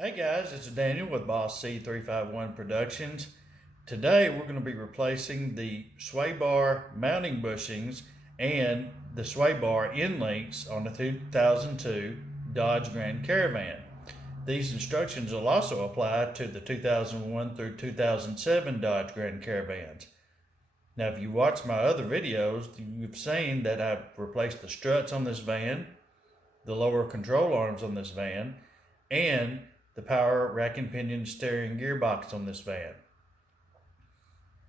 Hey guys, it's Daniel with Boss C351 Productions. Today we're going to be replacing the sway bar mounting bushings and the sway bar end links on the 2002 Dodge Grand Caravan. These instructions will also apply to the 2001 through 2007 Dodge Grand Caravans. Now if you watch my other videos, you've seen that I've replaced the struts on this van, the lower control arms on this van, and the power rack and pinion steering gearbox on this van.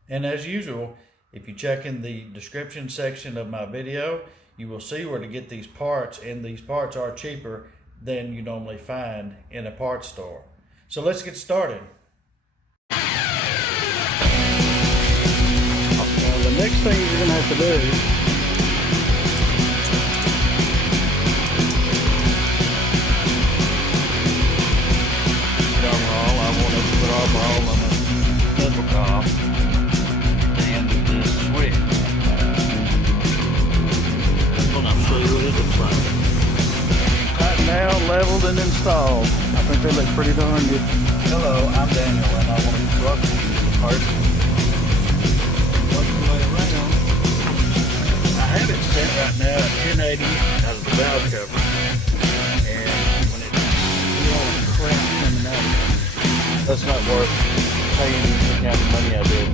And as usual, if you check in the description section of my video, you will see where to get these parts, and these parts are cheaper than you normally find in a parts store. So let's get started. The next thing you're going to have to do on the knuckle top and the switch. Well, I'll show you what it looks like. Right now, leveled and installed. I think they look pretty darn good. Hello, I'm Daniel, and I want to welcome you to the parts. Working my way around. I have it set right now at 1080 out of the valve cover, and when it cranks in and out, That's not worth paying the kind of money I did.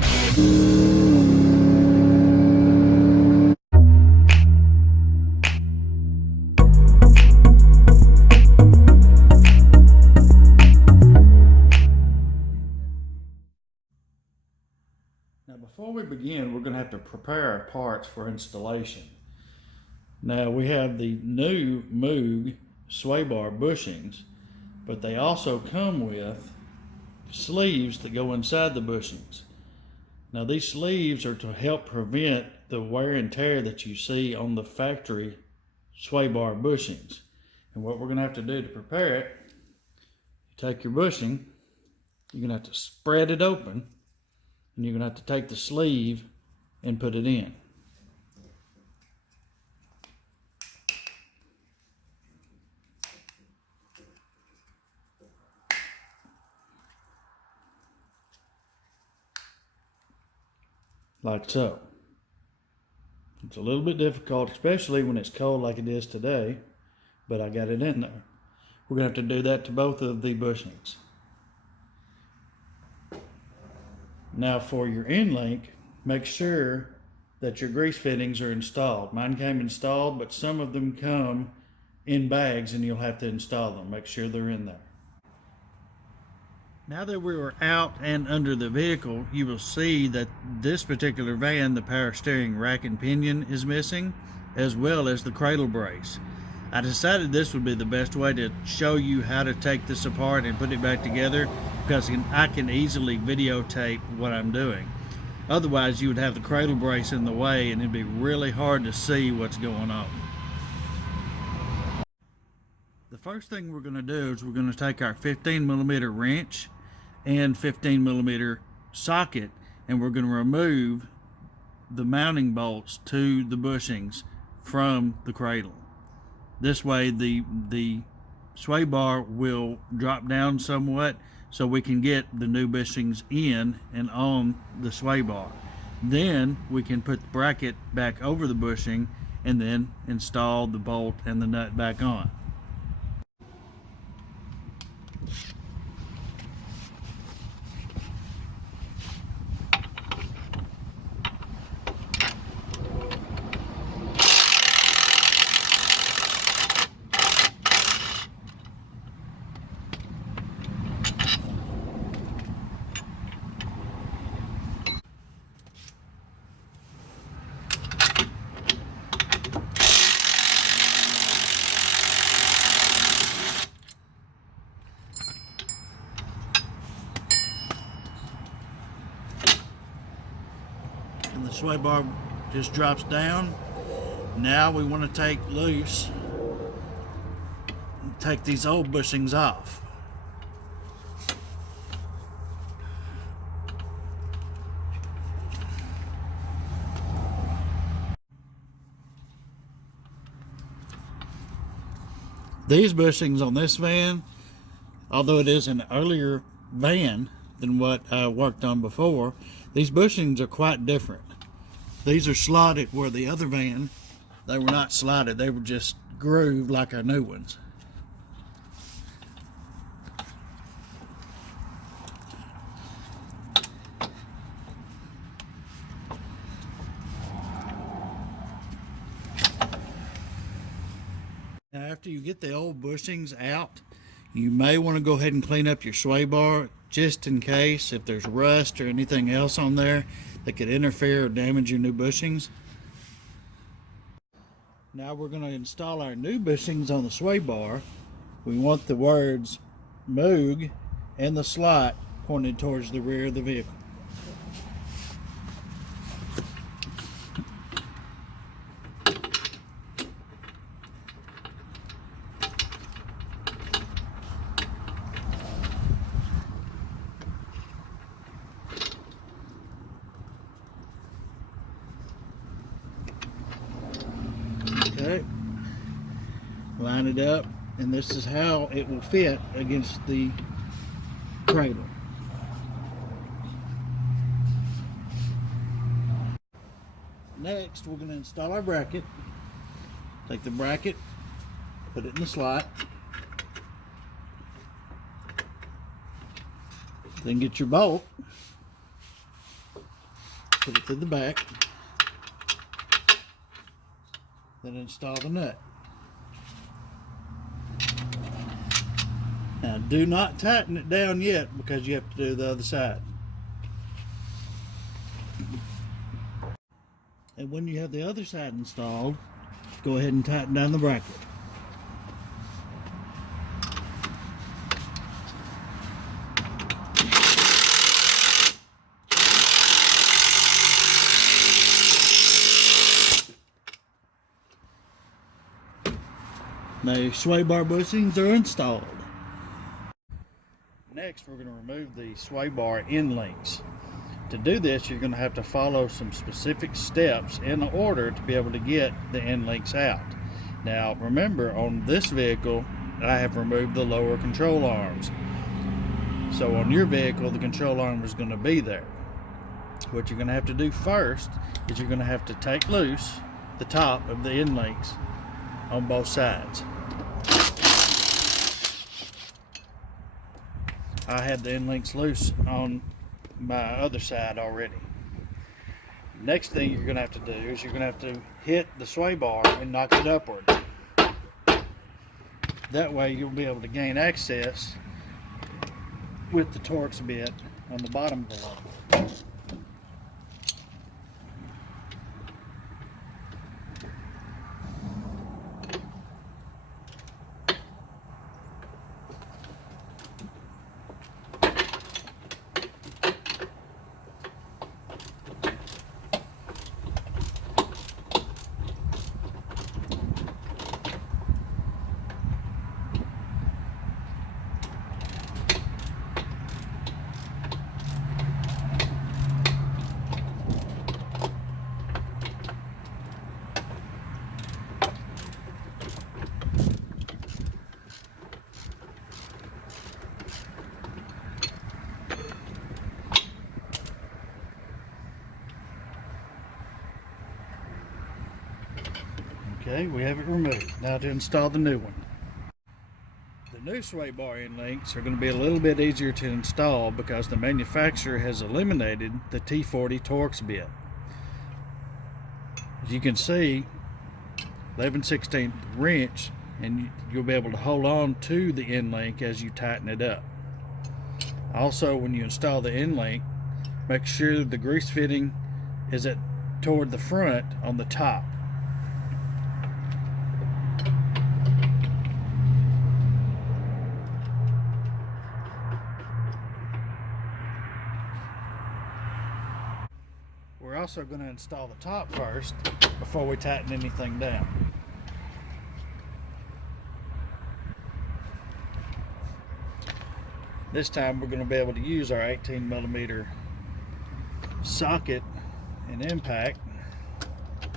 Now before we begin, we're going to have to prepare our parts for installation. Now we have the new Moog sway bar bushings, but they also come with sleeves that go inside the bushings. Now these sleeves are to help prevent the wear and tear that you see on the factory sway bar bushings. And what we're going to have to do to prepare it, you take your bushing, you're going to have to spread it open, and you're going to have to take the sleeve and put it in. Like so. It's a little bit difficult, especially when it's cold like it is today, but I got it in there. We're going to have to do that to both of the bushings. Now for your end link, make sure that your grease fittings are installed. Mine came installed, but some of them come in bags and you'll have to install them. Make sure they're in there. Now that we are out and under the vehicle, you will see that this particular van, the power steering rack and pinion is missing, as well as the cradle brace. I decided this would be the best way to show you how to take this apart and put it back together, because I can easily videotape what I'm doing. Otherwise, you would have the cradle brace in the way and it'd be really hard to see what's going on. The first thing we're going to do is we're going to take our 15mm wrench and 15mm socket, and we're going to remove the mounting bolts to the bushings from the cradle. This way the sway bar will drop down somewhat so we can get the new bushings in and on the sway bar. Then we can put the bracket back over the bushing and then install the bolt and the nut back on. And the sway bar just drops down. Now we want to take loose and take these old bushings off. These bushings on this van although it is an earlier van than what I worked on before, these bushings are quite different. These are slotted where the other van, they were not slotted, they were just grooved like our new ones. Now after you get the old bushings out, you may want to go ahead and clean up your sway bar just in case if there's rust or anything else on there that could interfere or damage your new bushings. Now we're going to install our new bushings on the sway bar. We want the words Moog and the slot pointed towards the rear of the vehicle. Okay, line it up, and this is how it will fit against the cradle. Next, we're going to install our bracket. Take the bracket, put it in the slot, then get your bolt, put it through the back, then install the nut. Now do not tighten it down yet because you have to do the other side. And when you have the other side installed, go ahead and tighten down the bracket. The sway bar bushings are installed. Next, we're going to remove the sway bar end links. To do this, you're going to have to follow some specific steps in order to be able to get the end links out. Now, remember, on this vehicle, I have removed the lower control arms. So on your vehicle, the control arm is going to be there. What you're going to have to do first is you're going to have to take loose the top of the end links on both sides. I had the end links loose on my other side already. Next thing you're going to have to do is you're going to have to hit the sway bar and knock it upward. That way you'll be able to gain access with the Torx bit on the bottom below. Okay, we have it removed. Now to install the new one. The new sway bar end links are going to be a little bit easier to install because the manufacturer has eliminated the T40 Torx bit. As you can see, 11/16 wrench, and you'll be able to hold on to the end link as you tighten it up. Also, when you install the end link, make sure the grease fitting is toward the front on the top. We're also going to install the top first before we tighten anything down. This time we're going to be able to use our 18mm socket and impact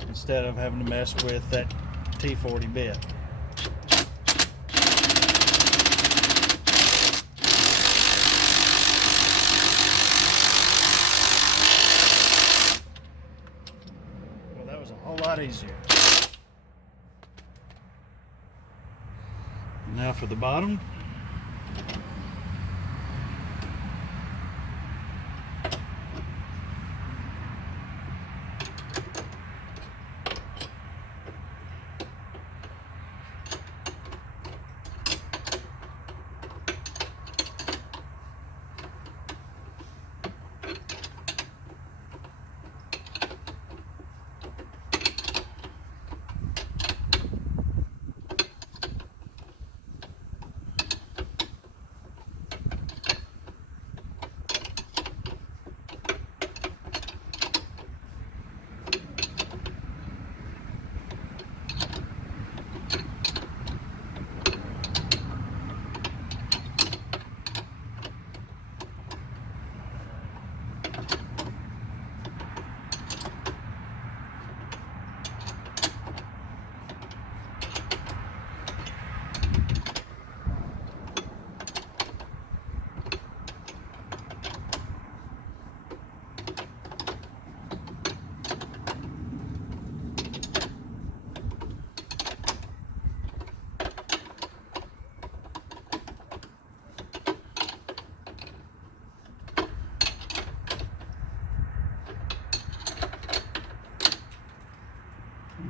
instead of having to mess with that T40 bit. for the bottom.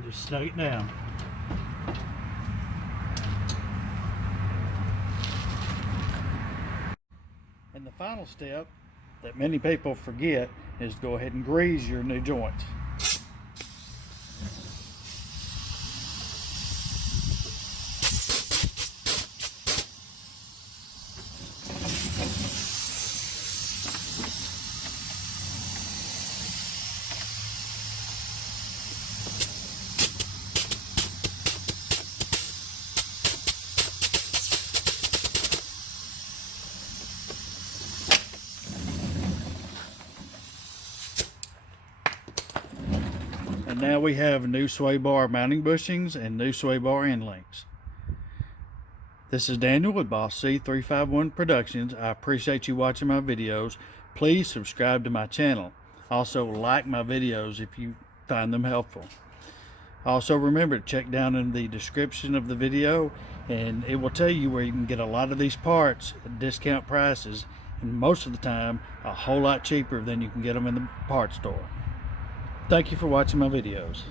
Just snug it down. And the final step that many people forget is to go ahead and grease your new joints. And now we have new sway bar mounting bushings and new sway bar end links. This is Daniel with Boss C351 Productions. I appreciate you watching my videos. Please subscribe to my channel. Also like my videos if you find them helpful. Also remember to check down in the description of the video and it will tell you where you can get a lot of these parts at discount prices, and most of the time a whole lot cheaper than you can get them in the parts store. Thank you for watching my videos.